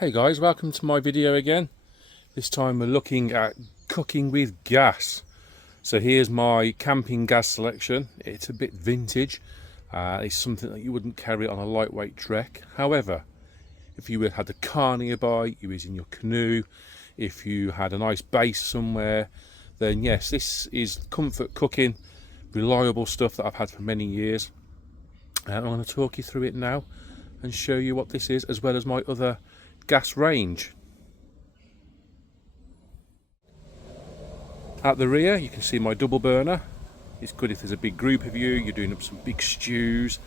Hey guys, welcome to my video again. This time we're looking at cooking with gas. So here's my camping gas selection. It's a bit vintage. It's something that you wouldn't carry on a lightweight trek. However, if you had a car nearby, you was in your canoe, if you had a nice base somewhere, then yes, this is comfort cooking, reliable stuff that I've had for many years. I'm going to talk you through it now and show you what this is, as well as my other gas range. At the rear you can see my double burner. It's good if there's a big group of you, you're doing up some big stews,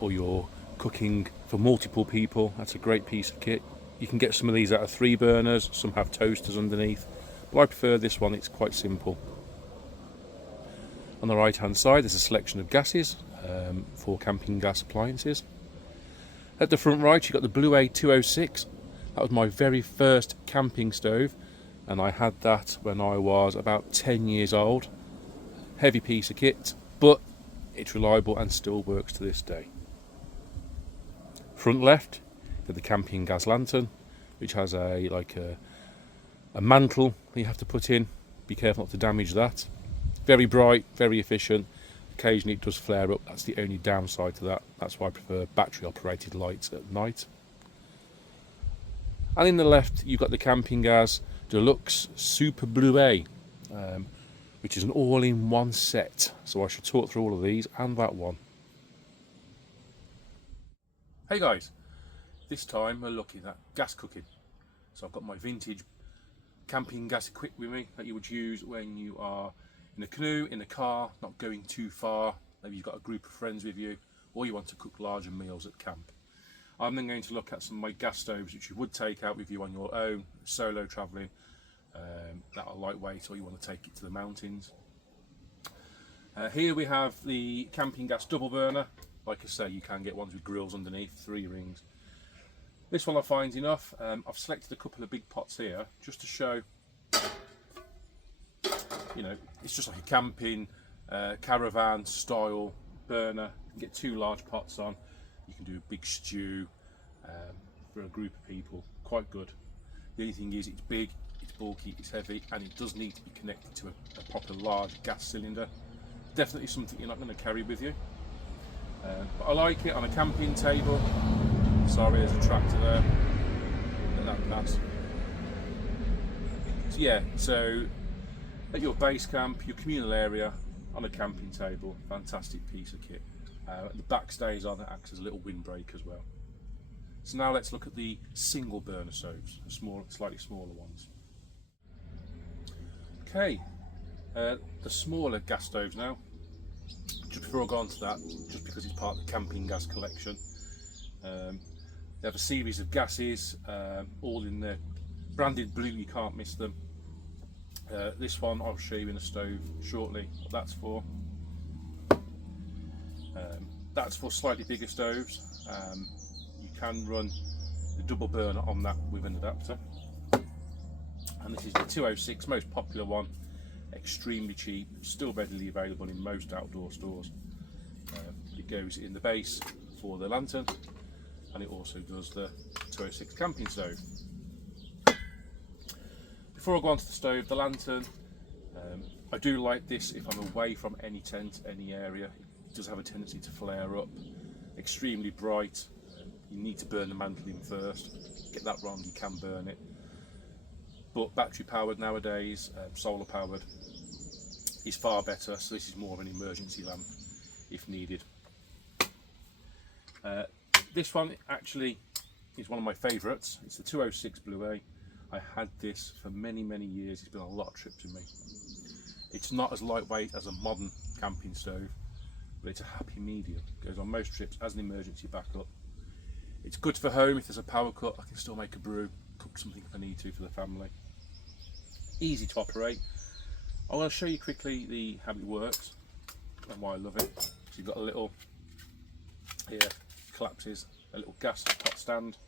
or you're cooking for multiple people. That's a great piece of kit. You can get some of these out of 3 burners, some have toasters underneath, but I prefer this one. It's quite simple. On the right hand side there's a selection of gases for camping gas appliances. At the front right you've got the Blue A 206. That was my very first camping stove, and I had that when I was about 10 years old. Heavy piece of kit, but it's reliable and still works to this day. Front left, you have the camping gas lantern, which has a mantle you have to put in. Be careful not to damage that. Very bright, very efficient. Occasionally it does flare up. That's the only downside to that. That's why I prefer battery operated lights at night. And in the left you've got the Camping Gas Deluxe Super Blue A, which is an all-in-one set. So I should talk through all of these and that one. Hey guys, this time we're looking at gas cooking. So I've got my vintage camping gas equipment with me that you would use when you are in a canoe, in a car, not going too far. Maybe you've got a group of friends with you, or you want to cook larger meals at camp. I'm then going to look at some of my gas stoves which you would take out with you on your own, solo travelling, that are lightweight, or you want to take it to the mountains. Here we have the camping gas double burner. Like I say, you can get ones with grills underneath, 3 rings. This one I find enough. I've selected a couple of big pots here just to show, you know, it's just like a camping caravan style burner. You can get 2 large pots on. You can do a big stew for a group of people. Quite good. The only thing is it's big, it's bulky, it's heavy, and it does need to be connected to a proper large gas cylinder. Definitely something you're not going to carry with you. But I like it on a camping table. Sorry, there's a tractor there. That's so yeah, so at your base camp, your communal area, on a camping table, fantastic piece of kit. The back stays on, it acts as a little windbreak as well. So now let's look at the single burner stoves, the slightly smaller ones. Okay, the smaller gas stoves now. Just before I go on to that, just because it's part of the camping gas collection, they have a series of gases, all in the branded blue, you can't miss them. This one I'll show you in a stove shortly what that's for. That's for slightly bigger stoves. You can run the double burner on that with an adapter. And this is the 206, most popular one, extremely cheap, still readily available in most outdoor stores. It goes in the base for the lantern, and it also does the 206 camping stove. Before I go on to the stove, the lantern, I do like this if I'm away from any tent, any area. It does have a tendency to flare up. Extremely bright. You need to burn the mantle in first. Get that wrong, you can burn it. But battery powered nowadays, solar powered, is far better. So this is more of an emergency lamp if needed. This one actually is one of my favourites. It's the 206 Blue A. I had this for many years. It's been a lot of trips with me. It's not as lightweight as a modern camping stove, but it's a happy medium. It goes on most trips as an emergency backup. It's good for home. If there's a power cut, I can still make a brew, cook something if I need to for the family. Easy to operate. I want to show you quickly how it works and why I love it. So you've got a little, here, collapses, a little gas pot stand.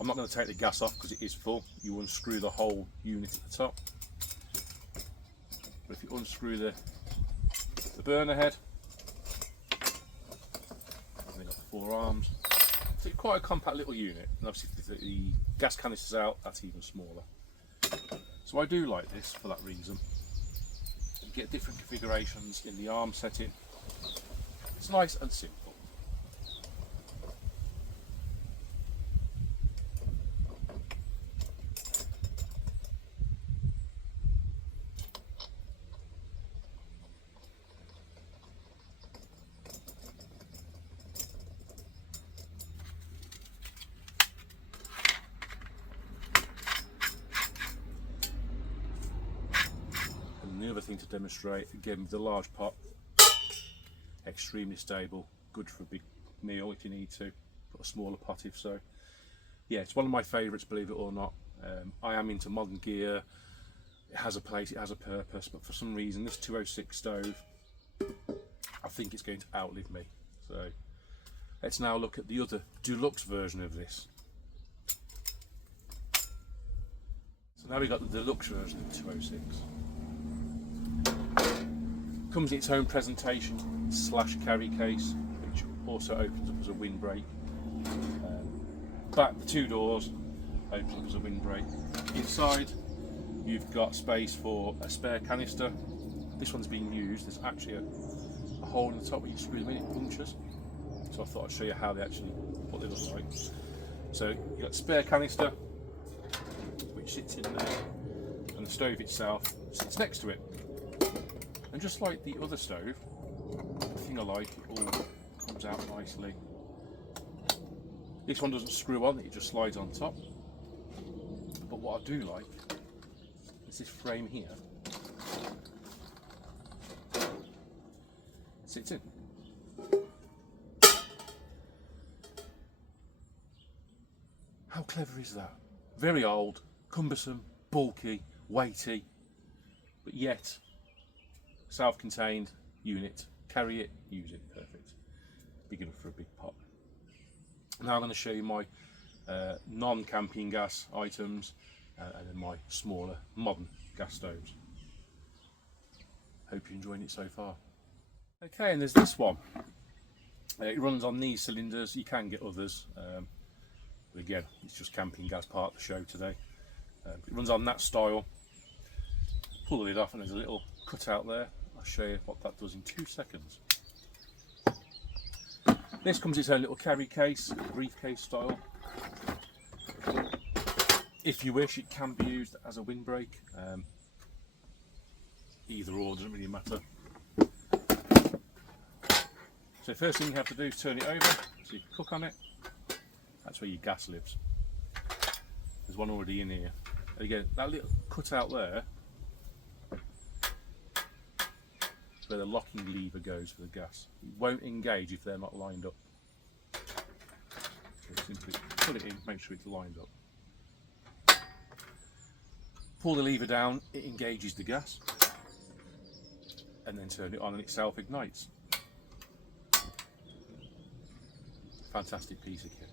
I'm not going to take the gas off because it is full. You unscrew the whole unit at the top. But if you unscrew the burner head, and they've got the 4 arms. So it's quite a compact little unit, and obviously if the gas canister's out, that's even smaller. So I do like this for that reason. You get different configurations in the arm setting. It's nice and simple. And the other thing to demonstrate, again with the large pot, extremely stable, good for a big meal if you need to, put a smaller pot if so. Yeah, it's one of my favourites, believe it or not. I am into modern gear, it has a place, it has a purpose, but for some reason this 206 stove, I think it's going to outlive me. So let's now look at the other deluxe version of this. So now we've got the deluxe version of the 206. Comes in its own presentation / carry case, which also opens up as a windbreak. Back, the two doors open up as a windbreak. Inside you've got space for a spare canister. This one's being used, there's actually a hole in the top where you screw them in, it punctures. So I thought I'd show you how they actually, what they look like. So you've got spare canister, which sits in there, and the stove itself sits next to it. And just like the other stove, the thing I like, it all comes out nicely. This one doesn't screw on, it just slides on top. But what I do like is this frame here sits in. How clever is that? Very old, cumbersome, bulky, weighty, but yet self-contained unit. Carry it, use it, perfect. Big enough for a big pot. Now I'm going to show you my non-camping gas items and then my smaller modern gas stoves. Hope you're enjoying it so far. Okay, and there's this one. It runs on these cylinders. You can get others, but again, it's just camping gas part of the show today. It runs on that style. Pull the lid off and there's a little cutout there. I'll show you what that does in 2 seconds. This comes in its own little carry case, briefcase style. If you wish, it can be used as a windbreak. Either or, doesn't really matter. So first thing you have to do is turn it over so you can cook on it. That's where your gas lives. There's one already in here. And again, that little cutout there is where the locking lever goes for the gas. It won't engage if they're not lined up. So simply put it in, make sure it's lined up. Pull the lever down, it engages the gas, and then turn it on and it self-ignites. Fantastic piece of kit.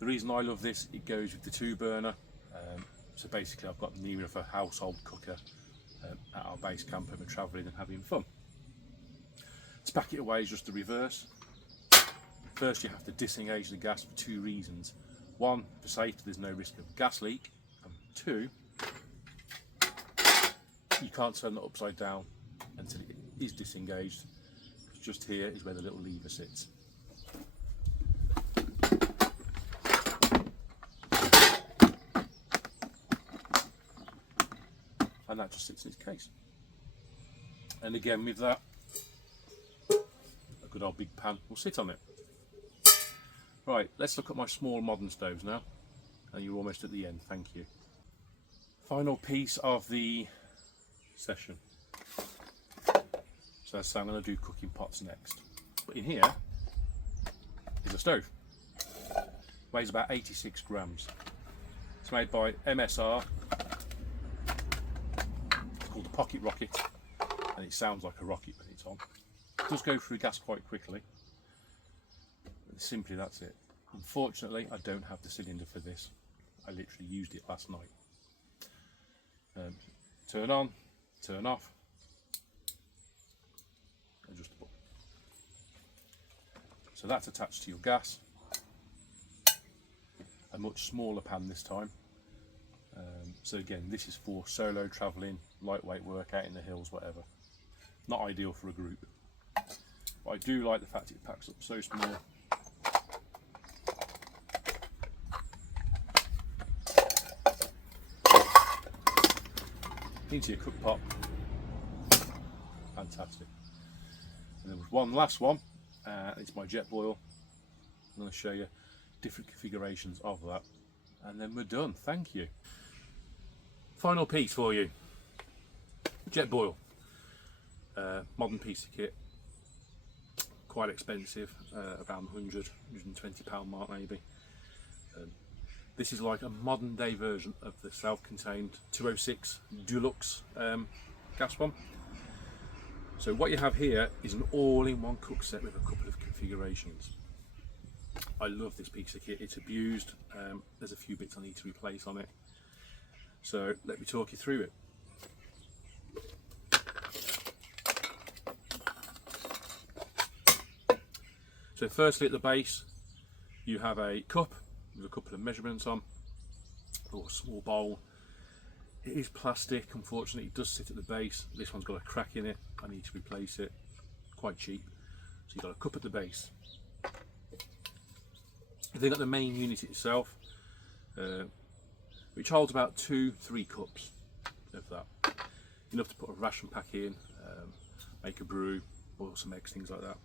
The reason I love this, it goes with the 2-burner. So basically I've got near enough a household cooker at our base camp and we're travelling and having fun. To pack it away is just the reverse. First you have to disengage the gas for 2 reasons. 1, for safety, there's no risk of gas leak. And 2, you can't turn that upside down until it is disengaged. Just here is where the little lever sits. And that just sits in its case. And again with that, a good old big pan will sit on it. Right, let's look at my small modern stoves now. And you're almost at the end, thank you. Final piece of the session. So as I say, I'm going to do cooking pots next. But in here is a stove. Weighs about 86 grams. It's made by MSR. It's called the Pocket Rocket, and it sounds like a rocket when it's on. It does go through gas quite quickly. But simply that's it. Unfortunately, I don't have the cylinder for this. I literally used it last night. Turn on, turn off. Adjustable. So that's attached to your gas. A much smaller pan this time. So again, this is for solo travelling, lightweight work out in the hills, whatever. Not ideal for a group. But I do like the fact it packs up so small. Into your cook pot. Fantastic. And there was one last one. It's my Jetboil. I'm going to show you different configurations of that, and then we're done. Thank you. Final piece for you. Jetboil. Modern piece of kit. Quite expensive, around £100–120 mark maybe. This is like a modern day version of the self-contained 206 Deluxe gas one. So what you have here is an all-in-one cook set with a couple of configurations. I love this piece of kit. It's abused. There's a few bits I need to replace on it. So let me talk you through it. So firstly, at the base, you have a cup with a couple of measurements on, or a small bowl. It is plastic, unfortunately. It does sit at the base. This one's got a crack in it. I need to replace it. Quite cheap. So you've got a cup at the base. Then got the main unit itself, which holds about 2–3 cups of that. Enough to put a ration pack in, make a brew, boil some eggs, things like that.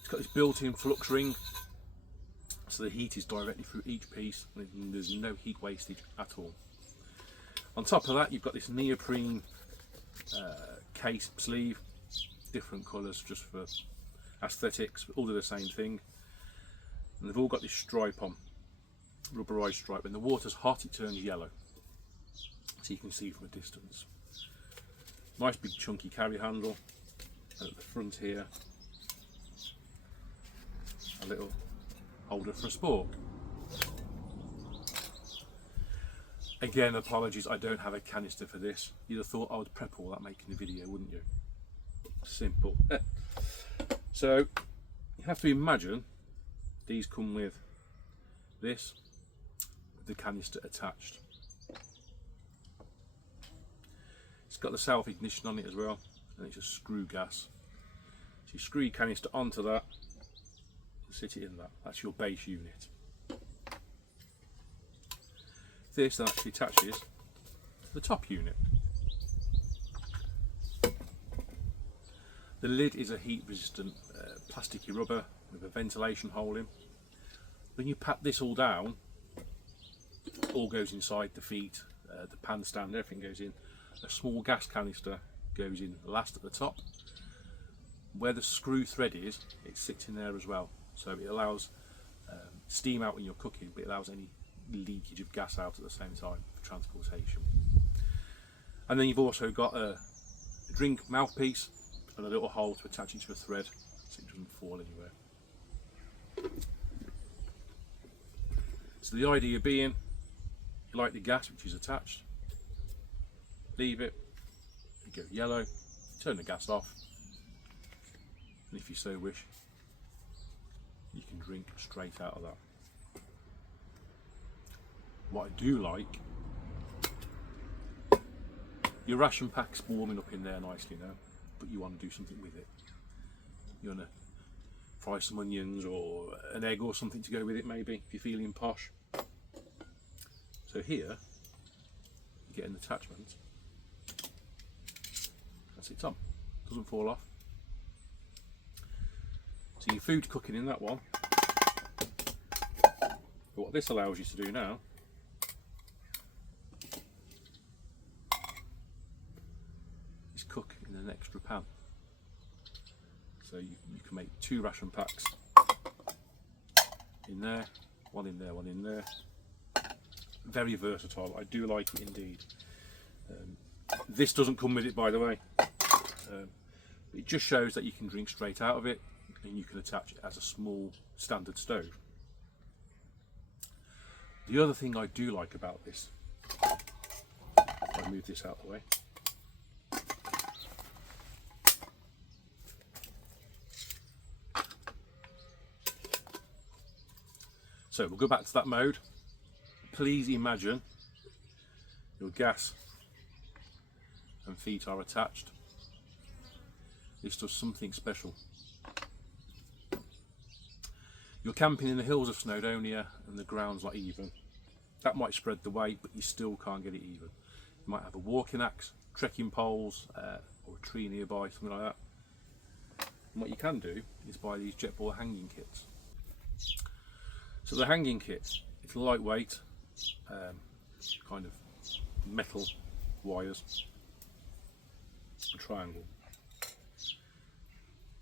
It's got this built-in flux ring, so the heat is directly through each piece, and there's no heat wastage at all. On top of that, you've got this neoprene case sleeve, different colours just for aesthetics, but all do the same thing. And they've all got this stripe on, rubberized stripe. When the water's hot, it turns yellow, so you can see from a distance. Nice big chunky carry handle, and at the front here, a little holder for a spork. Again, apologies, I don't have a canister for this. You'd have thought I would prep all that making the video, wouldn't you? Simple. So you have to imagine these come with this, with the canister attached. It's got the self ignition on it as well, and it's a screw gas. So you screw your canister onto that and sit it in that. That's your base unit. This then actually attaches to the top unit. The lid is a heat resistant plasticky rubber with a ventilation hole in. When you pat this all down, it all goes inside the feet, the pan stand, everything goes in. A small gas canister goes in last at the top. Where the screw thread is, it sits in there as well. So it allows steam out when you're cooking, but it allows any leakage of gas out at the same time for transportation. And then you've also got a drink mouthpiece and a little hole to attach it to a thread so it doesn't fall anywhere. So the idea being, you light the gas which is attached, leave it, you go yellow, turn the gas off, and if you so wish, you can drink straight out of that. What I do like, your ration pack's warming up in there nicely now, but you want to do something with it. You want to fry some onions or an egg or something to go with it, maybe, if you're feeling posh. So here, you get an attachment. That's it on, doesn't fall off. So your food's cooking in that one. But what this allows you to do now is cook in an extra pan. So you can make 2 ration packs in there, one in there, one in there. Very versatile, I do like it indeed. This doesn't come with it, by the way. It just shows that you can drink straight out of it, and you can attach it as a small standard stove. The other thing I do like about this, if I move this out of the way, So we'll go back to that mode. Please imagine your gas and feet are attached. This does something special. You're camping in the hills of Snowdonia and the ground's not even. That might spread the weight, but you still can't get it even. You might have a walking axe, trekking poles, or a tree nearby, something like that. And what you can do is buy these Jetboil hanging kits. So the hanging kit, it's lightweight, kind of metal wires, a triangle.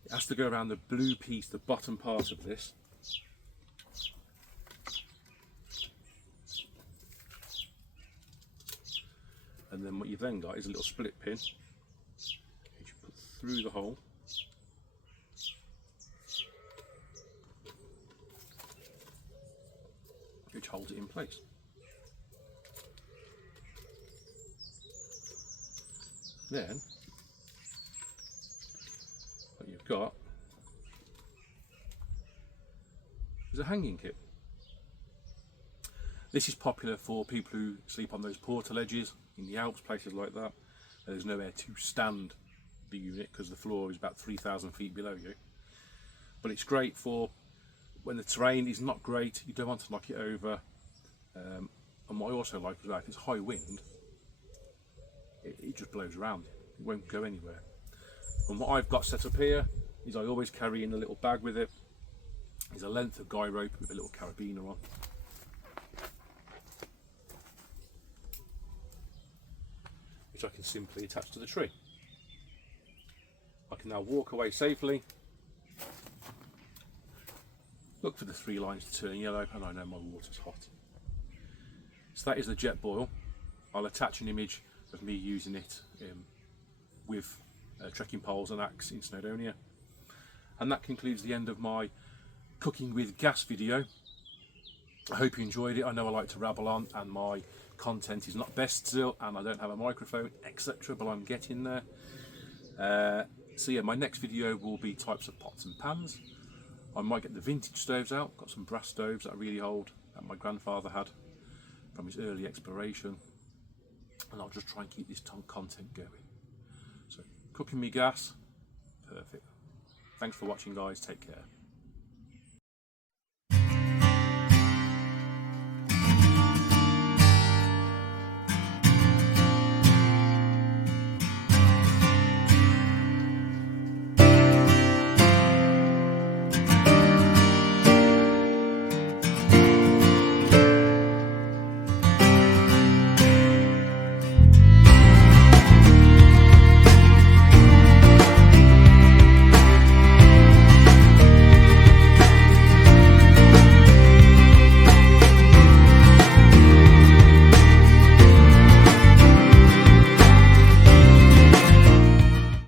It has to go around the blue piece, the bottom part of this. And then what you've then got is a little split pin, which you put through the hole. Which holds it in place. Then what you've got is a hanging kit. This is popular for people who sleep on those portaledges in the Alps, places like that. There's nowhere to stand the unit because the floor is about 3,000 feet below you. But it's great for when the terrain is not great, you don't want to knock it over. And what I also like is that if it's high wind, it just blows around. It won't go anywhere. And what I've got set up here is I always carry in a little bag with it. Is a length of guy rope with a little carabiner on. Which I can simply attach to the tree. I can now walk away safely. Look for the 3 lines to turn yellow, and I know my water's hot. So that is the Jetboil. I'll attach an image of me using it with trekking poles and axe in Snowdonia. And that concludes the end of my cooking with gas video. I hope you enjoyed it. I know I like to rabble on and my content is not best still, and I don't have a microphone, etc., but I'm getting there. So yeah, my next video will be types of pots and pans. I might get the vintage stoves out. Got some brass stoves that are really old that my grandfather had from his early exploration, and I'll just try and keep this content going. So cooking me gas, perfect. Thanks for watching, guys. Take care.